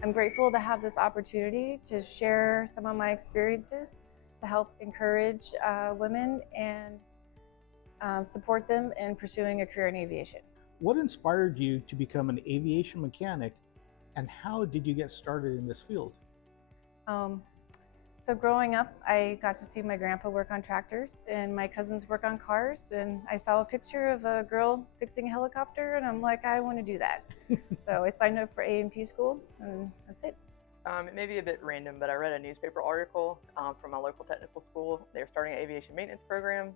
I'm grateful to have this opportunity to share some of my experiences to help encourage women and support them in pursuing a career in aviation. What inspired you to become an aviation mechanic, and how did you get started in this field? So growing up, I got to see my grandpa work on tractors and my cousins work on cars, and I saw a picture of a girl fixing a helicopter, and I'm like, I want to do that. So I signed up for AMT school, and that's it. It may be a bit random, but I read a newspaper article from my local technical school. They were starting an aviation maintenance program.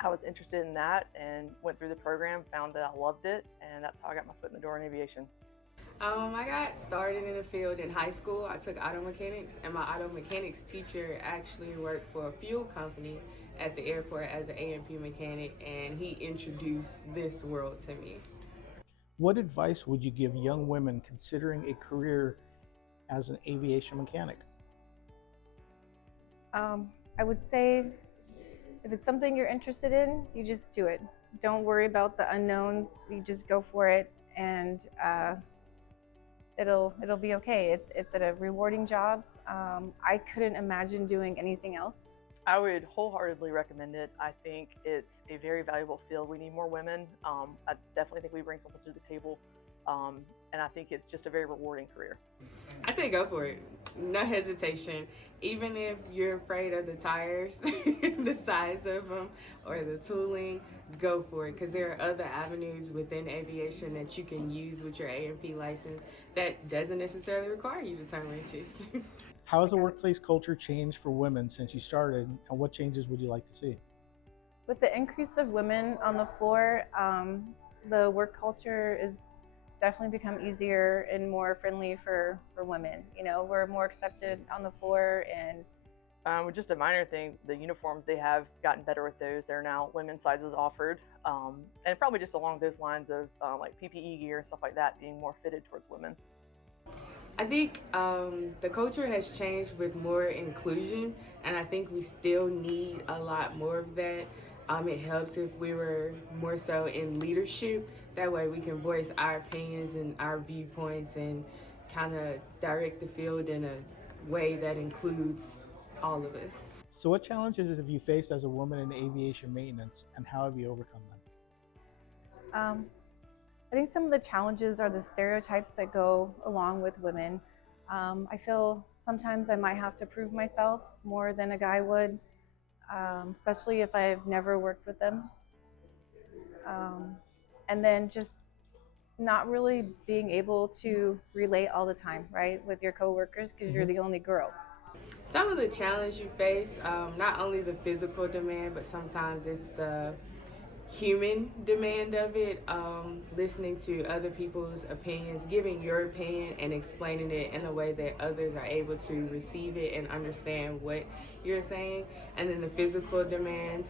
I was interested in that and went through the program, found that I loved it, and that's how I got my foot in the door in aviation. I got started in the field in high school. I took auto mechanics, and my auto mechanics teacher actually worked for a fuel company at the airport as an A&P mechanic, and he introduced this world to me. What advice would you give young women considering a career as an aviation mechanic? I would say if it's something you're interested in, you just do it. Don't worry about the unknowns. You just go for it, and it'll be okay. It's a rewarding job. I couldn't imagine doing anything else. I would wholeheartedly recommend it. I think it's a very valuable field. We need more women. I definitely think we bring something to the table. And I think it's just a very rewarding career. I say go for it. No hesitation. Even if you're afraid of the tires, the size of them, or the tooling, go for it. Because there are other avenues within aviation that you can use with your A&P license that doesn't necessarily require you to turn wrenches. How has the workplace culture changed for women since you started, and what changes would you like to see? With the increase of women on the floor, the work culture is definitely become easier and more friendly for women. You know, we're more accepted on the floor, and With just a minor thing, the uniforms, they have gotten better with those. There are now women's sizes offered, and probably just along those lines of like PPE gear and stuff like that being more fitted towards women. I think the culture has changed with more inclusion, and I think we still need a lot more of that. It helps if we were more so in leadership. That way we can voice our opinions and our viewpoints and kind of direct the field in a way that includes all of us. So what challenges have you faced as a woman in aviation maintenance, and how have you overcome them? I think some of the challenges are the stereotypes that go along with women. I feel sometimes I might have to prove myself more than a guy would, especially if I've never worked with them. And then just not really being able to relate all the time, right, with your coworkers because you're the only girl. Some of the challenge you face, not only the physical demand, but sometimes it's the human demand of it, listening to other people's opinions, giving your opinion and explaining it in a way that others are able to receive it and understand what you're saying. And then the physical demands,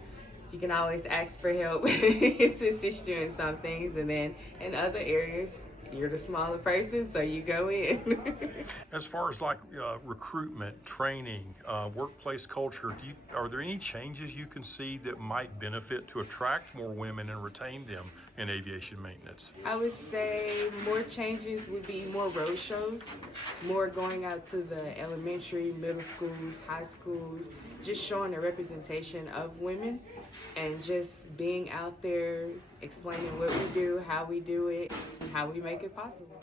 you can always ask for help to assist you in some things, and then in other areas you're the smaller person, so you go in. As far as like recruitment, training, workplace culture, are there any changes you can see that might benefit to attract more women and retain them in aviation maintenance? I would say more changes would be more road shows, more going out to the elementary, middle schools, high schools, just showing a representation of women and just being out there explaining what we do, how we do it, and how we make it possible.